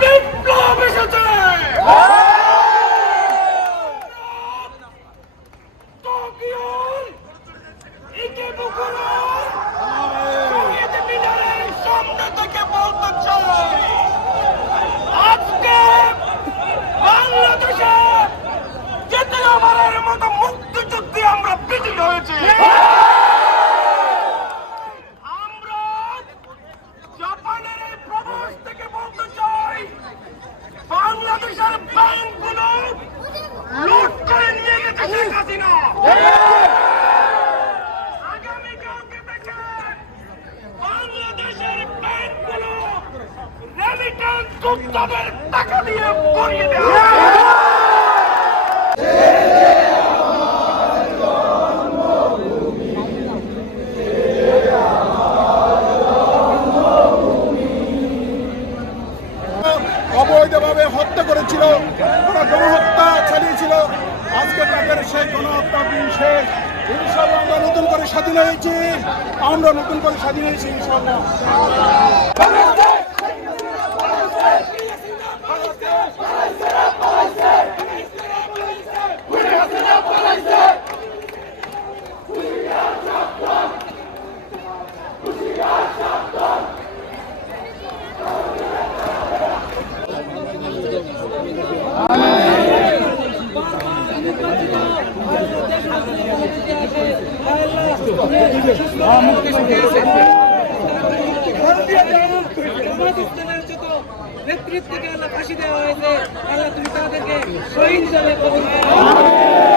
বিপ্লব এসেছে। সামনে থেকে বলতে চাই, আজকে বাংলাদেশে দ্বিতীয়বারের মতো মুক্তিযুদ্ধে আমরা বিজয়ী হয়েছি। আমরা জাপানের এই প্রবাস থেকে বলতে চাই, বাংলাদেশের ব্যাংকগুলো লুট করে নিয়ে গেছে শেখ হাসিনা। আগামীকালকে দেখেন বাংলাদেশের ব্যাংকগুলো রেমিটেন্স যোদ্ধাদের টাকা দিয়ে ভরিয়ে দেওয়া। অবৈধভাবে হত্যা করেছিল, ওরা গণহত্যা চালিয়েছিল। আজকে তাদের সেই গণহত্যা দিন শেষ। ইনশাআল্লাহ আমরা নতুন করে স্বাধীন হয়েছি, ইনশাআল্লাহ। নেতৃত্বকে আল্লাহ ফাঁসি দেওয়া হয়েছে, আল্লাহ তুমি তাদেরকে শহীদ হিসাবে কবুল করো।